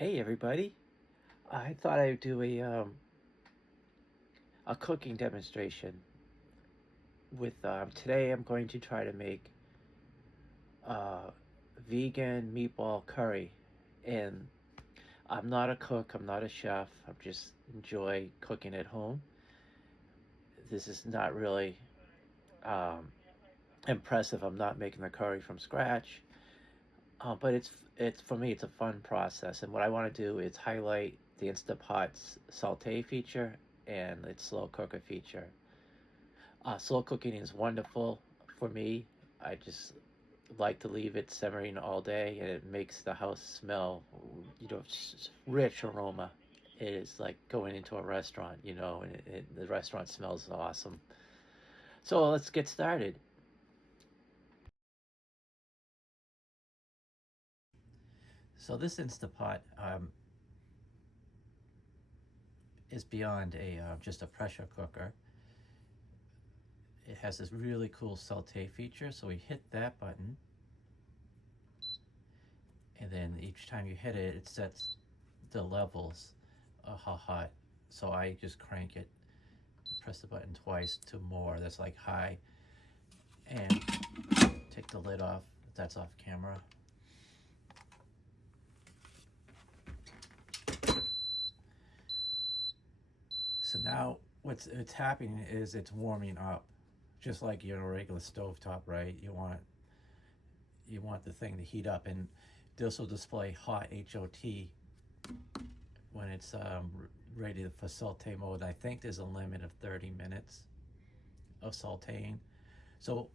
Hey everybody! I thought I would do a cooking demonstration. With today, I'm going to try to make uh, vegan meatball curry, and I'm not a cook. I'm not a chef. I just enjoy cooking at home. This is not really um, impressive. I'm not making the curry from scratch, but it's for me. It's a fun process, and what I want to do is highlight the Instapot's saute feature and its slow cooker feature. Slow cooking is wonderful for me. I just like to leave it simmering all day, and it makes the house smell, rich aroma. It is like going into a restaurant, and the restaurant smells awesome. So let's get started. So this Instapot is beyond a just a pressure cooker. It has this really cool saute feature. So we hit that button, and then each time you hit it, it sets the levels of how hot. So I just crank it, press the button twice to more. That's like high, and take the lid off. That's off camera. So now what's happening is it's warming up, just like your regular stovetop, right? You want the thing to heat up, and this will display hot HOT when it's ready for saute mode. I think there's a limit of 30 minutes of sauteing. So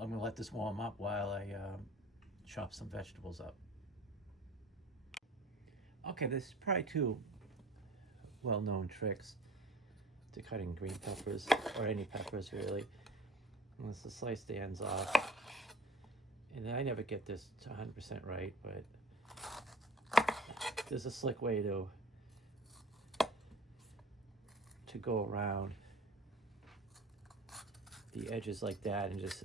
I'm gonna let this warm up while I chop some vegetables up. Okay, this is probably two well-known tricks to cutting green peppers, or any peppers really. Let's just slice the ends off. And I never get this 100% right, but there's a slick way to go around the edges like that and just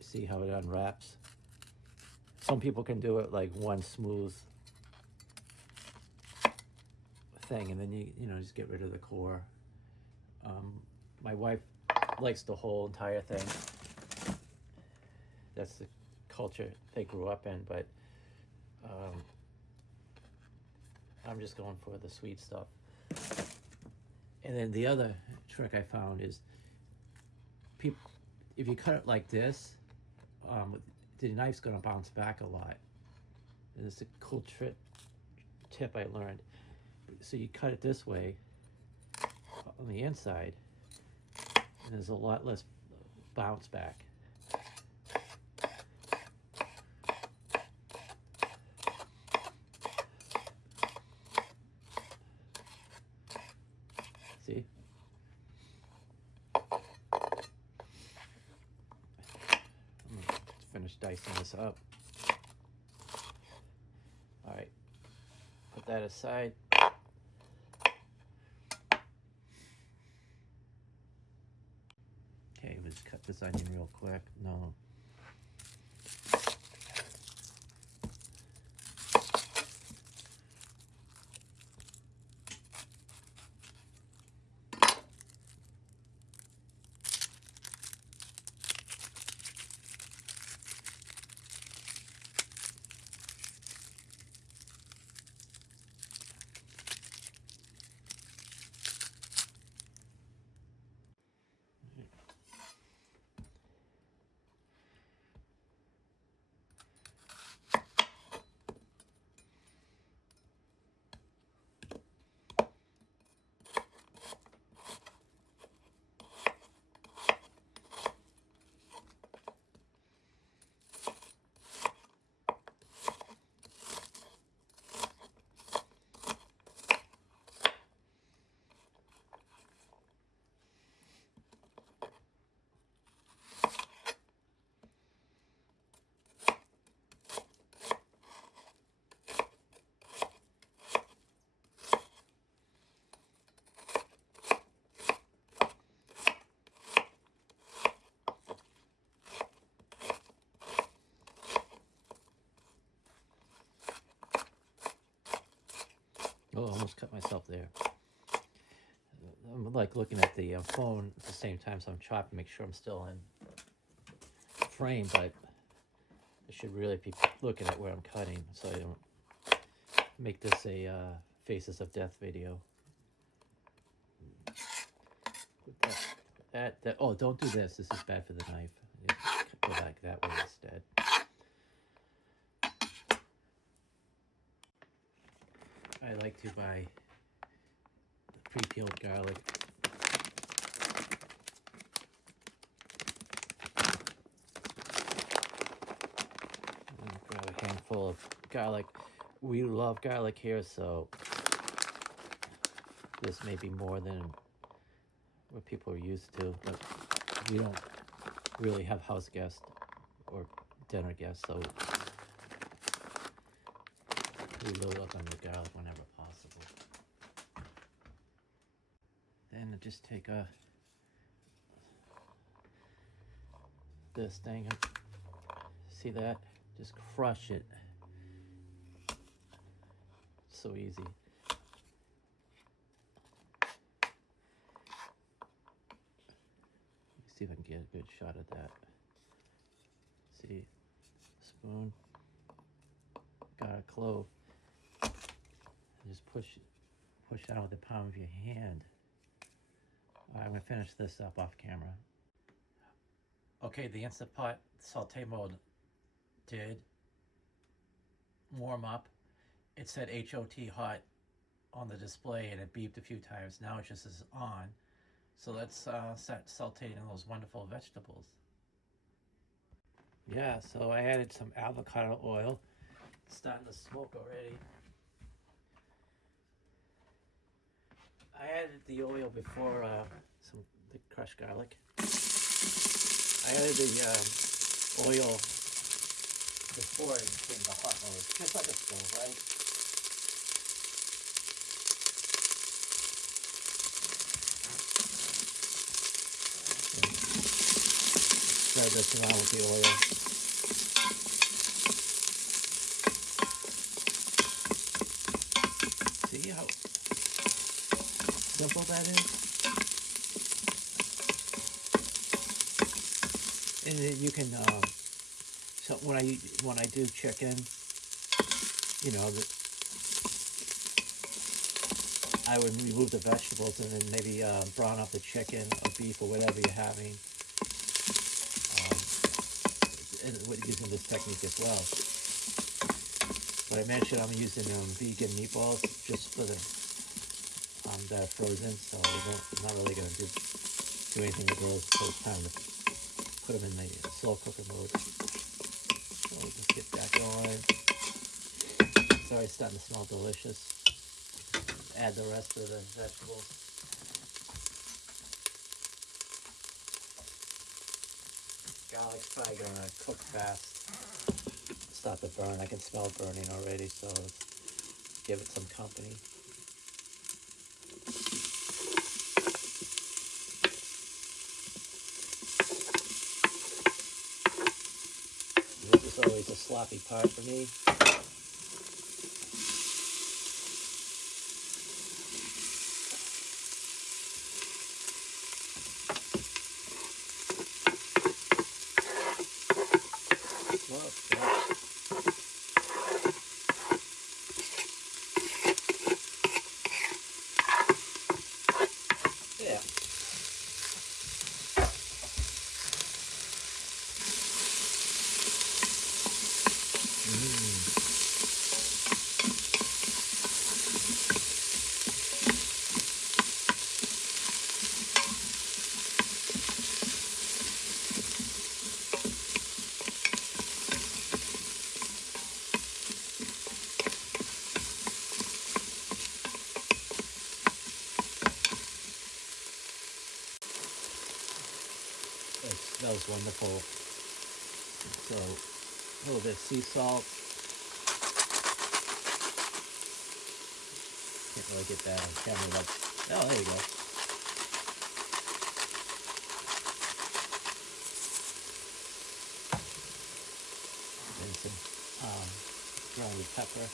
see how it unwraps. Some people can do it like one smooth thing, and then you just get rid of the core. My wife likes the whole entire thing. That's the culture they grew up in, but I'm just going for the sweet stuff. And then the other trick I found is, if you cut it like this, the knife's going to bounce back a lot. And it's a cool tip I learned. So you cut it this way on the inside, and there's a lot less bounce back. See? I'm gonna finish dicing this up. All right, put that aside. Okay, let's cut this onion real quick. No. Oh, I almost cut myself there. I'm like looking at the phone at the same time, so I'm chopping, make sure I'm still in frame, but I should really be looking at where I'm cutting so I don't make this a Faces of Death video. That oh, don't do this. This is bad for the knife. You go back that way instead. I like to buy pre-peeled garlic. Grab a handful of garlic. We love garlic here, so this may be more than what people are used to, but we don't really have house guests or dinner guests, so we load up on the garlic whenever possible. Then just take this thing, see that? Just crush it. So easy. See if I can get a good shot at that. See, spoon, got a clove. Just push out with the palm of your hand. All right, I'm gonna finish this up off camera. Okay, the Instapot saute mode did warm up. It said HOT hot on the display and it beeped a few times. Now it just is on. So let's start sauteing those wonderful vegetables. Yeah, so I added some avocado oil. It's starting to smoke already. I added the oil before the crushed garlic. I added the oil before it became the hot mode, just like a stove, right? Spread this around with the oil. See how simple that is? And then you can, so when I do chicken, you know, I would remove the vegetables and then maybe brown up the chicken or beef or whatever you're having. And using this technique as well. But I mentioned I'm using vegan meatballs just for the that are frozen, so I'm not really going to do anything with those until it's time to put them in the slow cooker mode. So we'll just get that going. It's already starting to smell delicious. Add the rest of the vegetables. Garlic's probably gonna cook fast. Start to burn. I can smell it burning already, so let's give it some company. This is always a sloppy part for me. It smells wonderful. So a little bit of sea salt. Can't really get that on camera. Like, oh, there you go. And some ground pepper.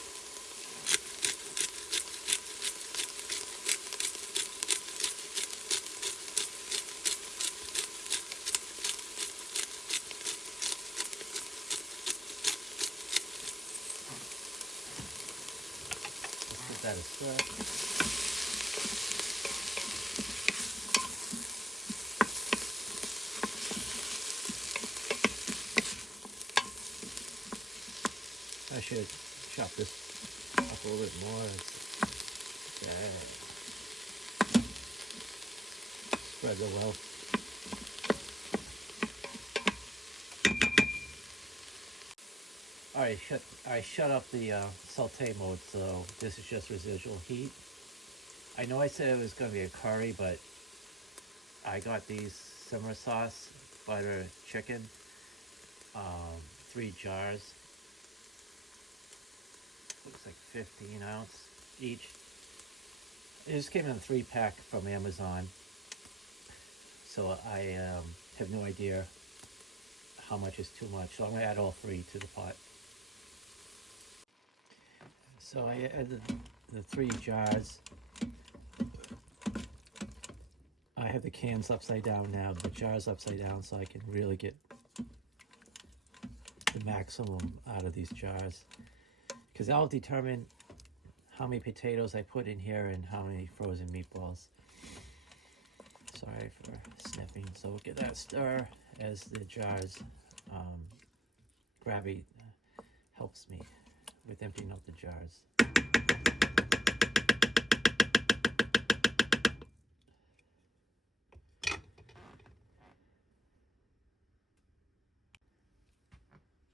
that a stir. I should chop this up a little bit more. Okay. Spread the well. Alright, I shut up the saute mode, so this is just residual heat. I know I said it was going to be a curry, but I got these simmer sauce, butter, chicken, 3 jars. Looks like 15 ounce each. It just came in a 3-pack from Amazon, so I have no idea how much is too much. So I'm going to add all 3 to the pot. So I added the 3 jars. I have the cans upside down now, the jars upside down, so I can really get the maximum out of these jars. Because that'll determine how many potatoes I put in here and how many frozen meatballs. Sorry for sniffing. So we'll get that stir as the jars. Gravity helps me with emptying out the jars.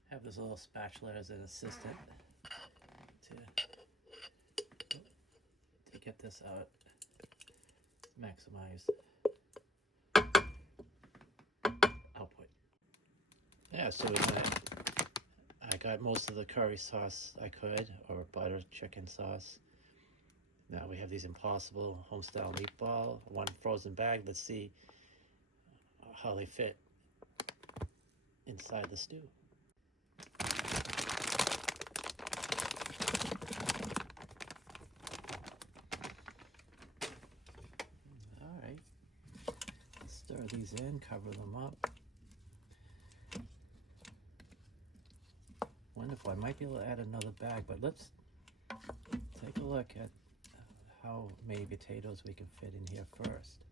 Have this little spatula as an assistant to get this out. Maximize output. Yeah, so I got most of the curry sauce I could, or butter chicken sauce. Now we have these Impossible homestyle meatball, 1 frozen bag. Let's see how they fit inside the stew. All right, let's stir these in, cover them up. Wonderful. I might be able to add another bag, but let's take a look at how many potatoes we can fit in here first.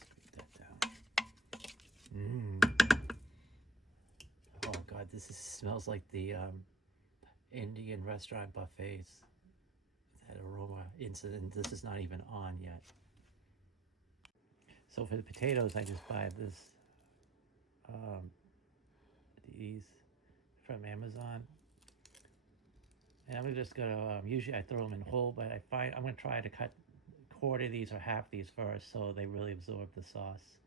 Scoop that down. Oh God, smells like the Indian restaurant buffets. That aroma incident. This is not even on yet. So for the potatoes, I just buy these from Amazon. And I'm just gonna, usually I throw them in whole, but I'm gonna try to cut 1/4 of these or half these first so they really absorb the sauce.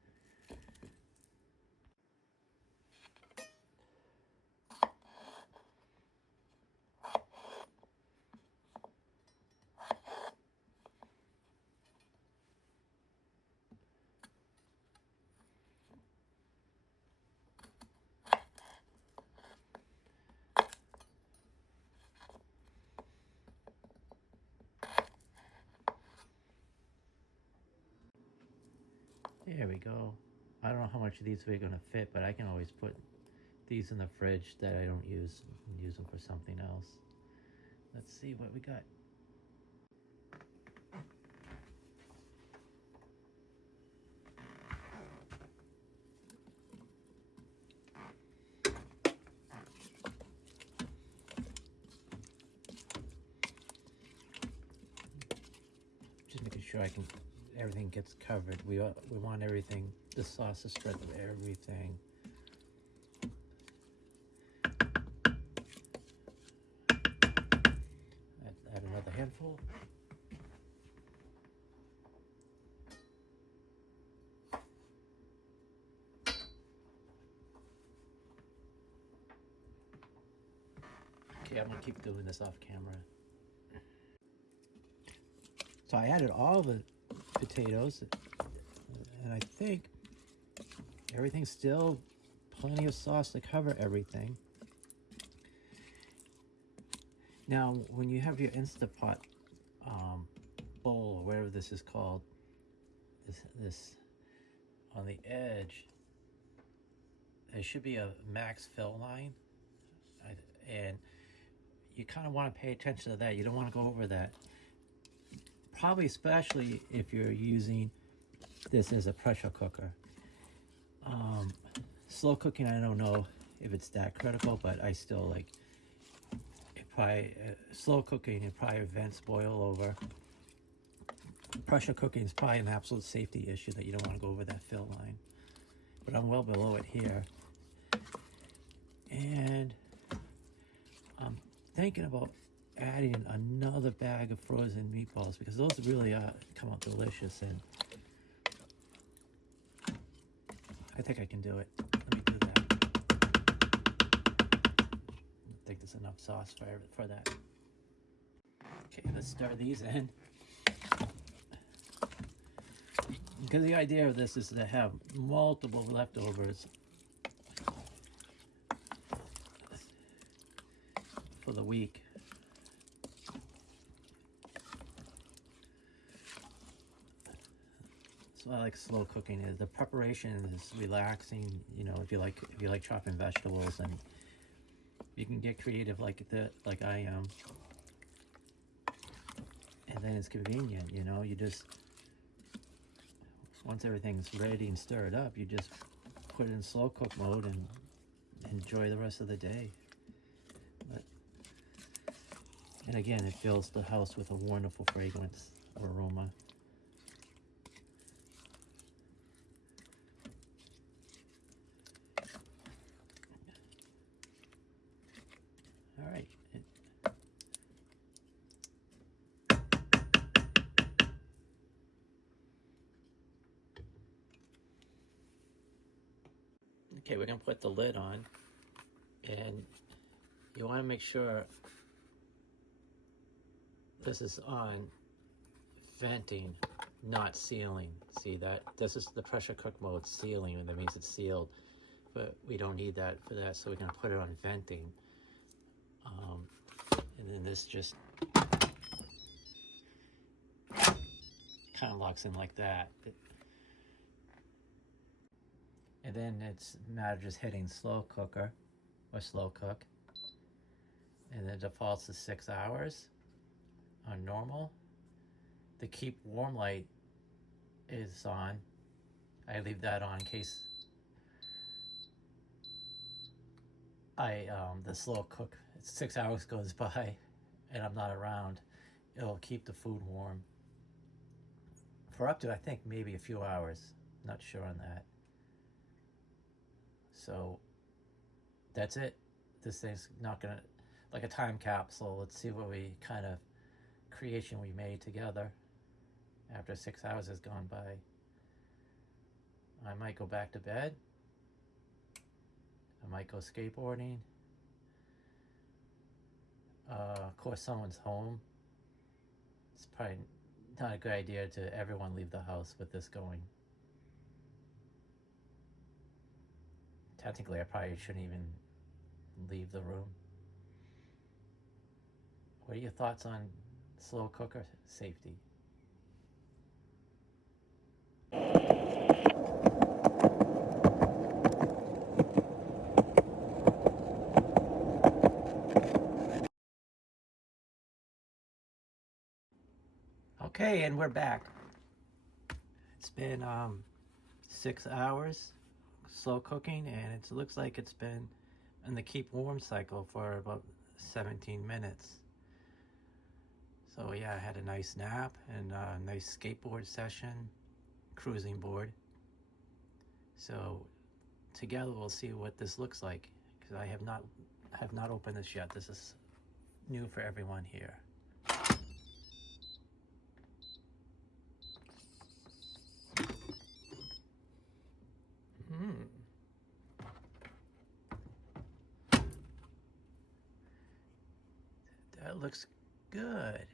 There we go. I don't know how much of these we're going to fit, but I can always put these in the fridge that I don't use and use them for something else. Let's see what we got. Just making sure everything gets covered. We want everything, the sauce to spread with everything. Add another handful. Okay, I'm gonna keep doing this off camera. So I added all the potatoes, and I think everything's still plenty of sauce to cover everything. Now, when you have your Instapot bowl, or whatever this is called, this on the edge, there should be a max fill line. and you kind of want to pay attention to that. You don't want to go over that. Probably especially if you're using this as a pressure cooker. Slow cooking, I don't know if it's that critical, but I still like it. Probably slow cooking, it probably prevents boil over. Pressure cooking is probably an absolute safety issue that you don't want to go over that fill line. But I'm well below it here. And I'm thinking about adding another bag of frozen meatballs because those really come out delicious, and I think I can do it. Let me do that. I think there's enough sauce for that. Okay, let's stir these in. Because the idea of this is to have multiple leftovers for the week. So I like slow cooking. The preparation is relaxing. You know, if you like chopping vegetables, and you can get creative like I am. And then it's convenient. You know, you just once everything's ready and stirred up, you just put it in slow cook mode and enjoy the rest of the day. And again, it fills the house with a wonderful fragrance or aroma. All right. Okay, we're gonna put the lid on, and you want to make sure this is on venting, not sealing. See that? This is the pressure cook mode, sealing, and that means it's sealed. But we don't need that for that, so we're gonna put it on venting. And then this just kind of locks in like that. And then it's a matter of just hitting slow cooker or slow cook. And the defaults to 6 hours on normal. The keep warm light is on. I leave that on in case the slow cook, 6 hours goes by and I'm not around. It'll keep the food warm for up to, I think, maybe a few hours. Not sure on that. So that's it. This thing's not gonna, like a time capsule. Let's see what kind of creation we made together after 6 hours has gone by. I might go back to bed. I might go skateboarding. Of course, someone's home. It's probably not a good idea to everyone leave the house with this going. Technically, I probably shouldn't even leave the room. What are your thoughts on slow cooker safety? Okay, and we're back. It's been 6 hours slow cooking, and it looks like it's been in the keep warm cycle for about 17 minutes. So yeah, I had a nice nap and a nice skateboard session, cruising board. So together we'll see what this looks like, because I have not opened this yet. This is new for everyone here. That looks good.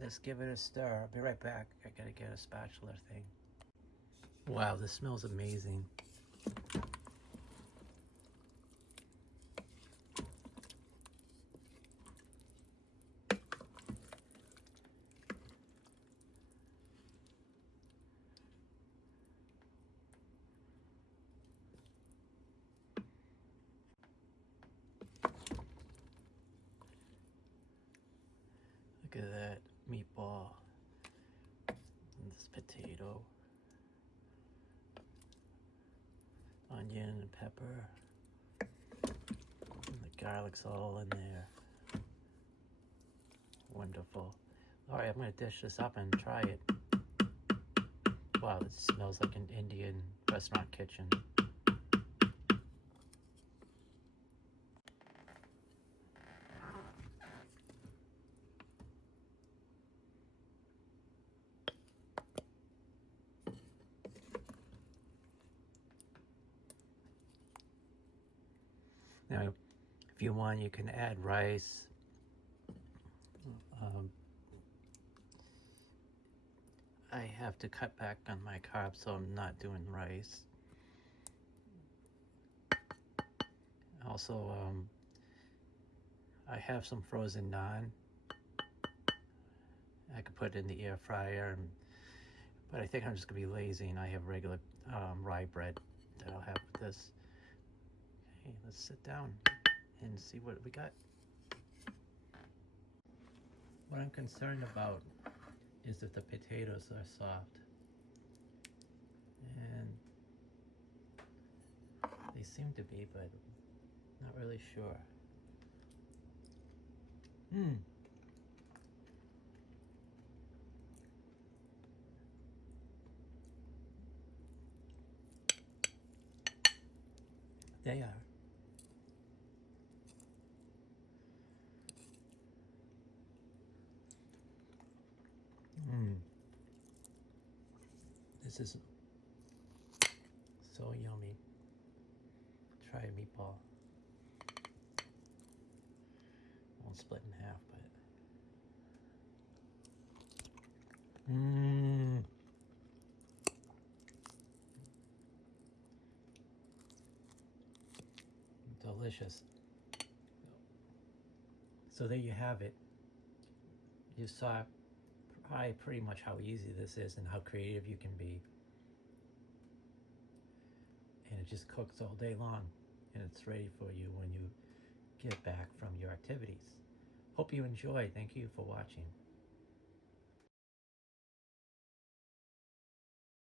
Let's give it a stir. I'll be right back. I gotta get a spatula thing. Wow, this smells amazing. onion and pepper. And the garlic's all in there. Wonderful. Alright, I'm going to dish this up and try it. Wow, it smells like an Indian restaurant kitchen. Now, if you want, you can add rice. I have to cut back on my carbs, so I'm not doing rice. Also, I have some frozen naan. I could put it in the air fryer, but I think I'm just gonna be lazy, and I have regular rye bread that I'll have with this. Okay, let's sit down and see what we got. What I'm concerned about is if the potatoes are soft, and they seem to be, but not really sure. They are. This is so yummy. Try a meatball. Won't split in half, but delicious. So there you have it. You saw pretty much how easy this is and how creative you can be. And it just cooks all day long, and it's ready for you when you get back from your activities. Hope you enjoy. Thank you for watching.